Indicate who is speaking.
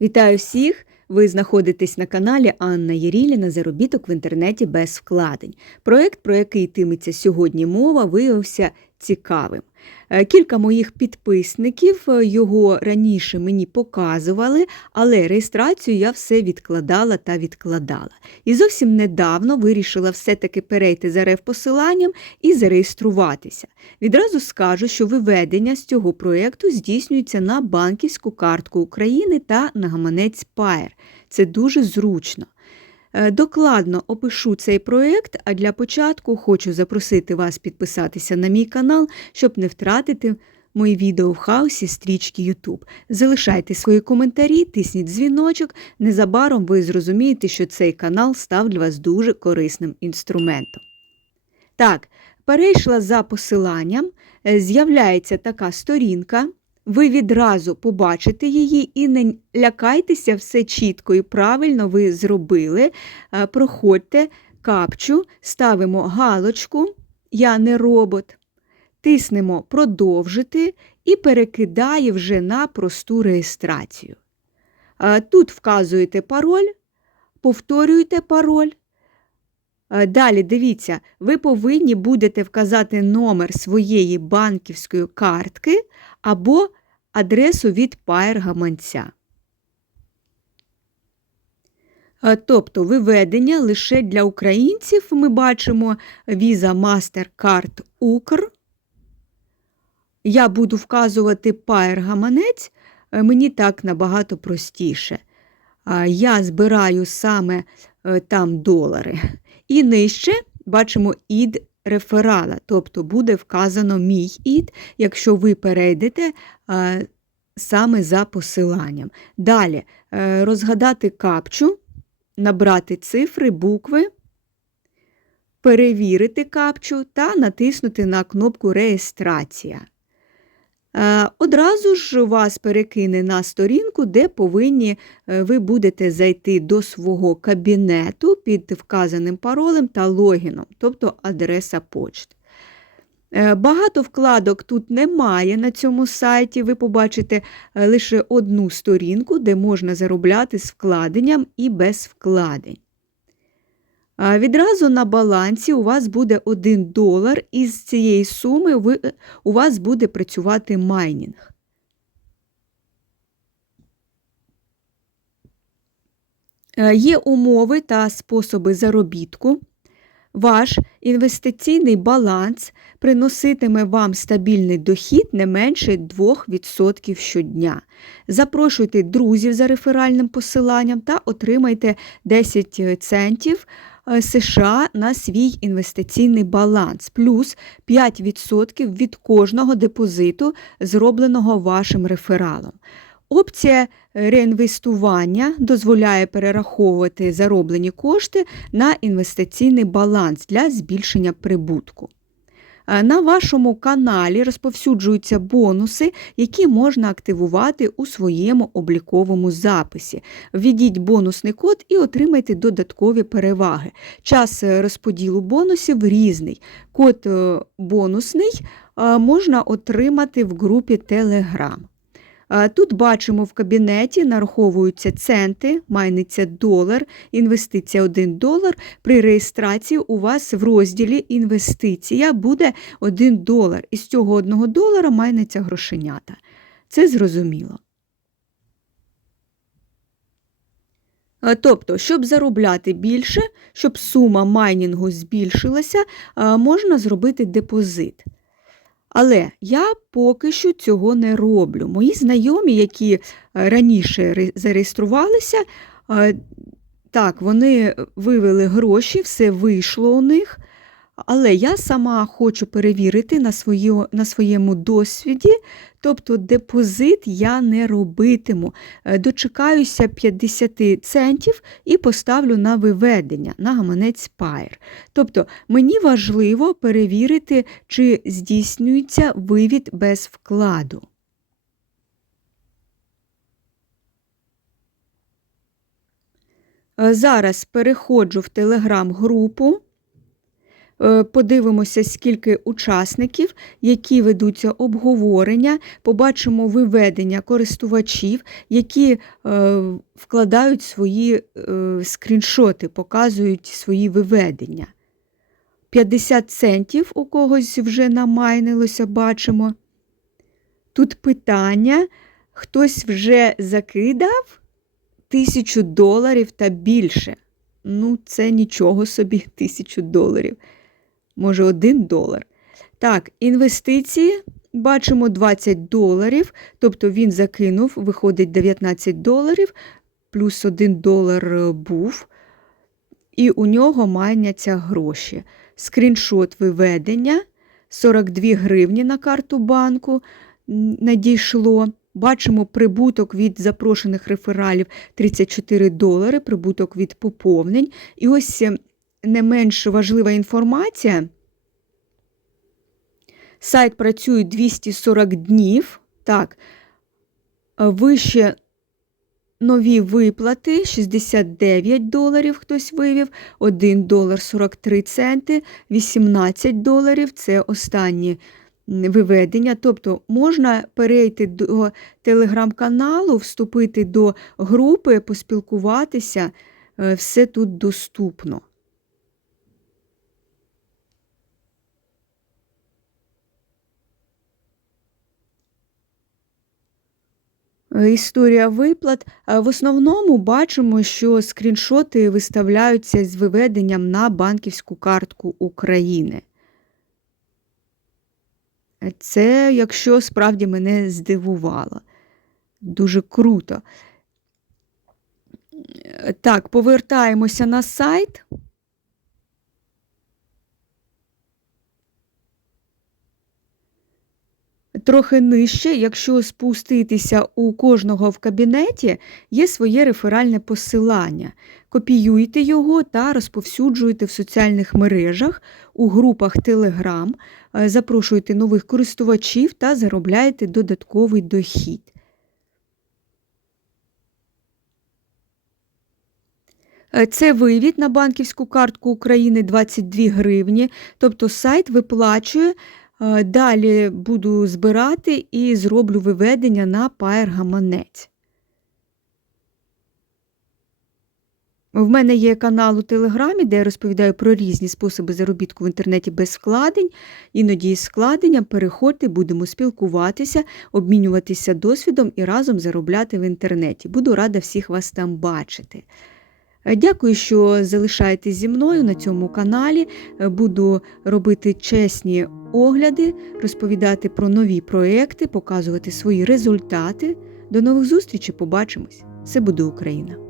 Speaker 1: Вітаю всіх! Ви знаходитесь на каналі Анна Єріліна Заробіток в інтернеті без вкладень. Проект, про який тиметься сьогодні мова, виявився цікавим. Е, Кілька моїх підписників е, його раніше мені показували, але реєстрацію я все відкладала та відкладала. І зовсім недавно вирішила все-таки перейти за реф-посиланням і зареєструватися. Відразу скажу, що виведення з цього проєкту здійснюється на банківську картку України та на гаманець Payer. Це дуже зручно. Е, Докладно опишу цей проєкт, а для початку хочу запросити вас підписатися на мій канал, щоб не втратити мої відео в хаосі стрічки YouTube. Залишайте свої коментарі, тисніть дзвіночок. Незабаром ви зрозумієте, що цей канал став для вас дуже корисним інструментом. Так, перейшла за посиланням, е, з'являється така сторінка. Ви відразу побачите її і не лякайтеся, все чітко і правильно ви зробили. Е, Проходьте капчу, ставимо галочку Я не робот, тиснемо Продовжити і перекидає вже на просту реєстрацію. Е, Тут вказуєте пароль, повторюєте пароль. Е, Далі дивіться, ви повинні будете вказати номер своєї банківської картки або адресу від Payer гаманця. Е, Тобто виведення лише для українців ми бачимо Visa MasterCard Укр. Я буду вказувати Payer гаманець, е, мені так набагато простіше. Я збираю саме е, там долари. І нижче бачимо ід реферала, тобто буде вказано мій ід, якщо ви перейдете е, саме за посиланням. Далі е, розгадати капчу, набрати цифри, букви, перевірити капчу та натиснути на кнопку Реєстрація. Е, Одразу ж вас перекине на сторінку, де повинні е, ви будете зайти до свого кабінету під вказаним паролем та логіном, тобто адреса почти. Е, Багато вкладок тут немає на цьому сайті. Ви побачите лише одну сторінку, де можна заробляти з вкладенням і без вкладень. Відразу на балансі у вас буде 1 долар, і з цієї суми ви, у вас буде працювати майнінг. Е, Є умови та способи заробітку. Ваш інвестиційний баланс приноситиме вам стабільний дохід не менше 2% щодня. Запрошуйте друзів за реферальним посиланням та отримайте 10 центів е, США на свій інвестиційний баланс, плюс 5% від кожного депозиту, зробленого вашим рефералом. Опція реінвестування дозволяє перераховувати зароблені кошти на інвестиційний баланс для збільшення прибутку. Е, На вашому каналі розповсюджуються бонуси, які можна активувати у своєму обліковому записі. Введіть бонусний код і отримайте додаткові переваги. Час е, розподілу бонусів різний. Код е, бонусний можна отримати в групі Telegram. Е, Тут бачимо в кабінеті нараховуються центи, майниться долар, інвестиція 1 долар. При реєстрації у вас в розділі інвестиція буде 1 долар. Із цього 1 долара майниться грошенята. Це зрозуміло. Е, Тобто, щоб заробляти більше, щоб сума майнінгу збільшилася, е, можна зробити депозит. Але я поки що цього не роблю. Мої знайомі, які е, раніше ре- зареєструвалися, е, так, вони вивели гроші, все вийшло у них. Але я сама хочу перевірити на, свою, на своєму досвіді, тобто депозит я не робитиму. Е, Дочекаюся 50 центів і поставлю на виведення на гаманець Payer. Тобто мені важливо перевірити, чи здійснюється вивід без вкладу. Е, Зараз переходжу в телеграм-групу. Е, Подивимося, скільки учасників, які ведуться обговорення, побачимо виведення користувачів, які е, вкладають свої е, скріншоти, показують свої виведення. 50 центів у когось вже намайнилося, бачимо. Тут питання, хтось вже закидав тисячу доларів та більше. Ну, це нічого собі, тисячу доларів. Може, один долар. Так, інвестиції бачимо 20 доларів, тобто він закинув, виходить 19 доларів, плюс 1 долар е, був, і у нього майняться гроші. Скріншот виведення 42 гривні на карту банку надійшло. Бачимо прибуток від запрошених рефералів 34 долари, прибуток від поповнень. І ось е, не менш важлива інформація. Сайт працює 240 днів. Так, вище нові виплати 69 доларів хтось вивів, 1 долар 43 центи, 18 доларів це останні виведення. Тобто можна перейти до телеграм-каналу, вступити до групи, поспілкуватися. Е, Все тут доступно. Історія виплат. Е, В основному бачимо, що скріншоти виставляються з виведенням на банківську картку України. Е, Це, якщо справді мене здивувало. Дуже круто. Е, Так, повертаємося на сайт. Трохи нижче, якщо спуститися у кожного в кабінеті, є своє реферальне посилання. Копіюйте його та розповсюджуйте в соціальних мережах, у групах Telegram, е, запрошуйте нових користувачів та заробляйте додатковий дохід. Е, Це вивід на банківську картку України 22 гривні, тобто сайт виплачує. Е, Далі буду збирати і зроблю виведення на Pair гаманець. В мене є канал у Телеграмі, де я розповідаю про різні способи заробітку в інтернеті без вкладень. Іноді із складенням переходьте, будемо спілкуватися, обмінюватися досвідом і разом заробляти в інтернеті. Буду рада всіх вас там бачити. Е, Дякую, що залишаєтесь зі мною на цьому каналі. Е, Буду робити чесні огляди, розповідати про нові проекти, показувати свої результати. До нових зустрічей, побачимось! Це буде Україна!